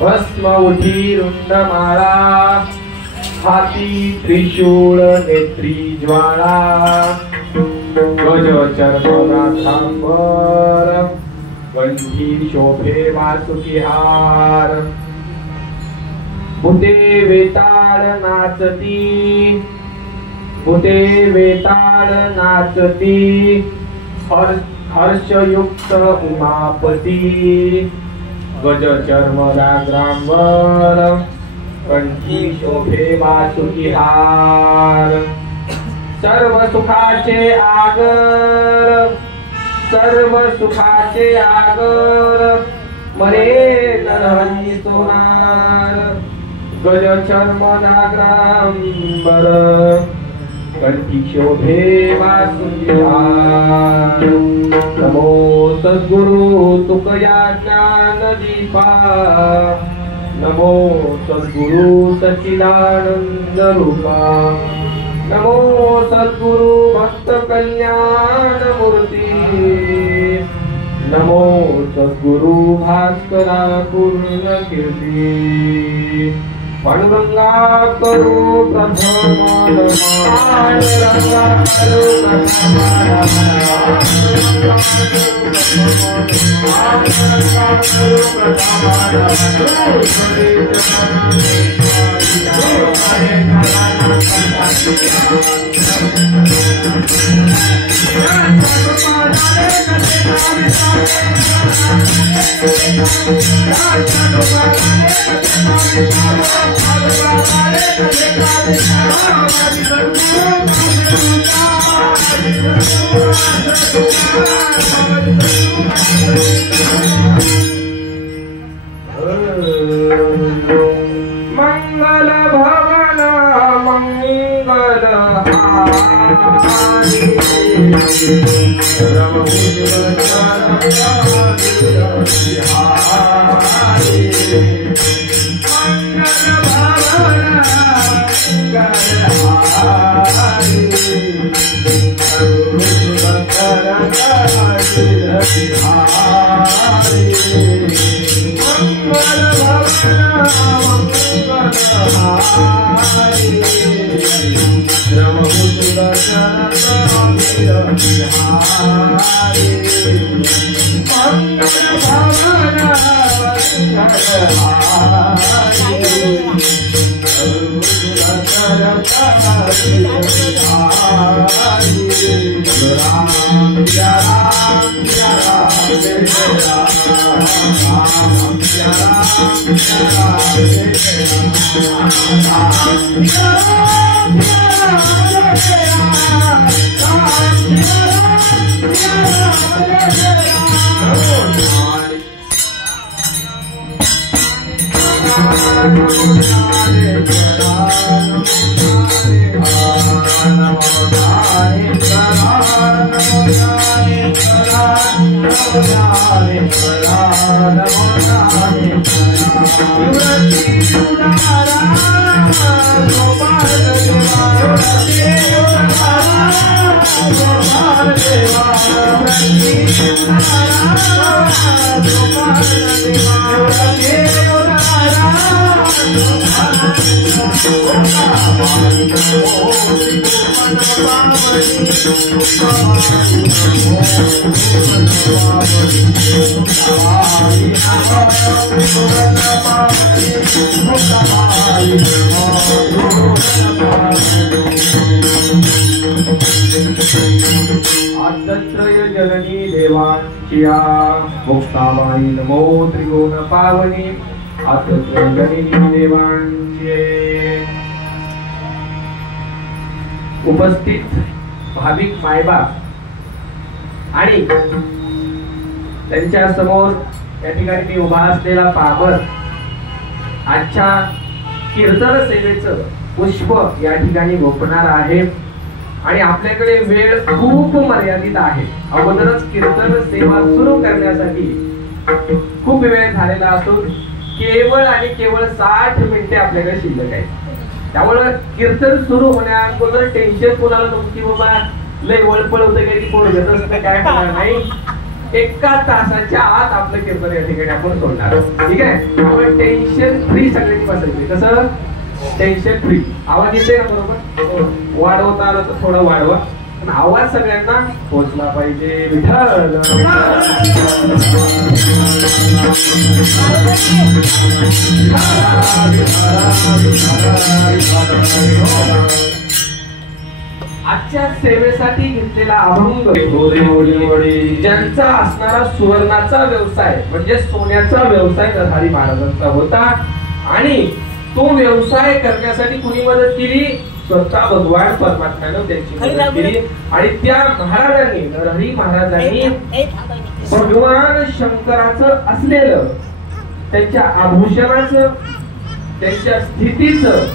भस्मवती रुंडमाळा हाती त्रिशूळ नेत्री ज्वाळा गज चर्मनाथांबर गंधी शोभे वासुकी हार भूते वेताळ नाचती भूते वेताळ नाचती हर्षयुक्त उमापती गज चर्म व्याघ्रांबर कंठी शोभे वासुकी हार सर्व सुखाचे आगर मरे नरहरी सोनार गज चर्म व्याघ्रांबर कंठी शोभे वासुकी हार नमो सद्गुरु तुकया ज्ञान दीपा नमो सद्गुरु सच्चिदानंद रूपा नमो सद्गुरु भक्त कल्याण मूर्ती नमो सद्गुरु भास्करा पूर्ण कीर्ती पांडुरंगा करू प्रथम मंगल भवन मंगल जननी देवांचिया मुक्ताबाई नमो त्रिगुण पावनी जननी देवांचे उपस्थित भाविक मायबाप आणि त्यांच्या समोर या ठिकाणी मी उभा असलेला पामर आजच्या कीर्तन सेवेचं पुष्प या ठिकाणी गोपणार आहे आणि आपल्याकडे वेळ खूप मर्यादित आहे. अगोदरच कीर्तन सेवा सुरू करण्यासाठी खूप वेळ झालेला असून केवळ आणि केवळ 60 मिनिटे आपल्याकडे शिल्लक आहेत. त्यामुळे कीर्तन सुरू होण्याअगोदर टेन्शन कोणाला नको की बाबा लय वळपळ होतं काही कोण घेत असतं काय होणार नाही. 1 तासाच्या आत आपलं कीर्तन या ठिकाणी आपण सोडणार. ठीक आहे. त्यामुळे टेन्शन फ्री सगळ्यांनी बसायचं. कसं टेन्शन फ्री. आवाज येते ना बरोबर. वाढवता आलं तर थोडं वाढवा पण आवाज सगळ्यांना पोहोचला पाहिजे. विठ्ठल आजच्या सेवेसाठी घेतलेला अभंग ज्यांचा असणारा सुवर्णाचा व्यवसाय म्हणजे सोन्याचा व्यवसाय नरहरी महाराजांचा होता आणि तो व्यवसाय करण्यासाठी कुणी मदत केली? स्वतः भगवान परमात्म्यानं त्यांची मदत केली आणि त्या महाराजांनी नरहरी महाराजांनी भगवान शंकराचं असलेलं त्यांच्या आभूषणाचं त्यांच्या स्थितीचं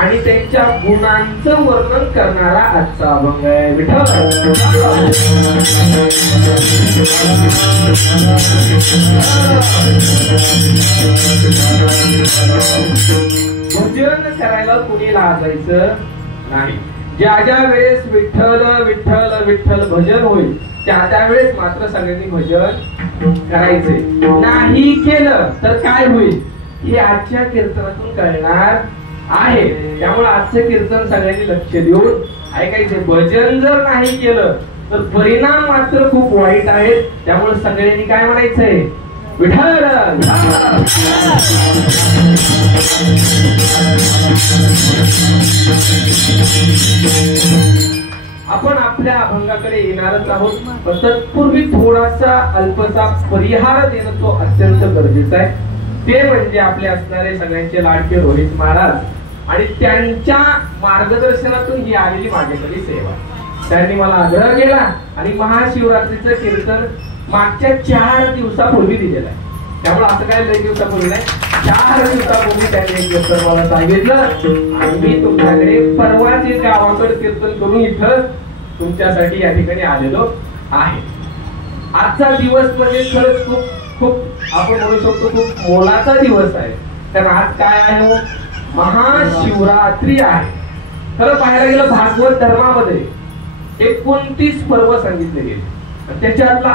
आणि त्यांच्या गुणांचं वर्णन करणारा आजचा अभंग आहे. विठ्ठल भजन करायला कुणी लाजायचं नाही. ज्या ज्या वेळेस विठ्ठल विठ्ठल विठ्ठल भजन होईल त्या वेळेस मात्र सगळ्यांनी भजन करायचे. नाही केलं तर काय होईल हे आजच्या कीर्तनातून कळणार आहे. त्यामुळे आजचे कीर्तन सगळ्यांनी लक्ष देऊन ऐकायचे. भजन जर नाही केलं तर परिणाम मात्र खूप वाईट आहेत. त्यामुळे सगळ्यांनी काय म्हणायचंय? विठ्ठल. आपण आपल्या अभंगाकडे येणारच आहोत, पण तत्पूर्वी थोडासा अल्पसा परिहार देणं तो अत्यंत गरजेचा आहे. ते म्हणजे आपले असणारे सगळ्यांचे लाडके रोहित महाराज आणि त्यांच्या मार्गदर्शनातून ही आलेली माझ्याकडे सेवा. त्यांनी मला आग्रह केला आणि महाशिवरात्रीचं कीर्तन मागच्या 4 दिवसापूर्वी दिलेलं आहे. त्यामुळे असं काय लई दिवसापूर्वी नाही, 4 दिवसापूर्वी त्यांनी एक कीर्तन मला सांगितलं आणि मी तुमच्याकडे परवाच गावाकडे कीर्तन करून इथं तुमच्यासाठी या ठिकाणी आलेलो आहे. आजचा दिवस म्हणजे खरंच खूप आपण म्हणू शकतो खूप मोलाचा दिवस आहे. कारण आज काय आहे? महाशिवरात्री आहे. खरं पाहायला गेलं भागवत धर्मामध्ये 29 पर्व सांगितले गेले. त्याच्यातला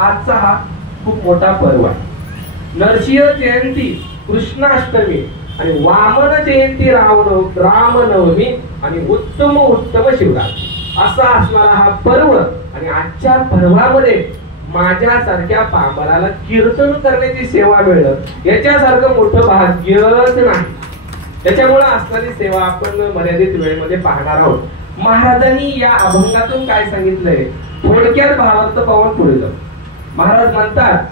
आजचा हा खूप मोठा पर्व आहे. नरसिंह जयंती, कृष्णाष्टमी आणि वामन जयंती, रामनवमी आणि उत्तम शिवरात्री असा असणारा हा पर्व. आणि आजच्या पर्वामध्ये माझ्यासारख्या पामराला कीर्तन करण्याची सेवा मिळणं याच्यासारखं मोठं भाग्यच नाही. त्याच्यामुळे असणारी सेवा आपण मर्यादित वेळेमध्ये पाहणार आहोत. महाराजांनी या अभंगातून काय सांगितलंय थोडक्यात भावार्थ पाहून पुढे जाऊ. महाराज म्हणतात,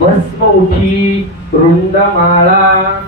भस्म उठी रुंद माळा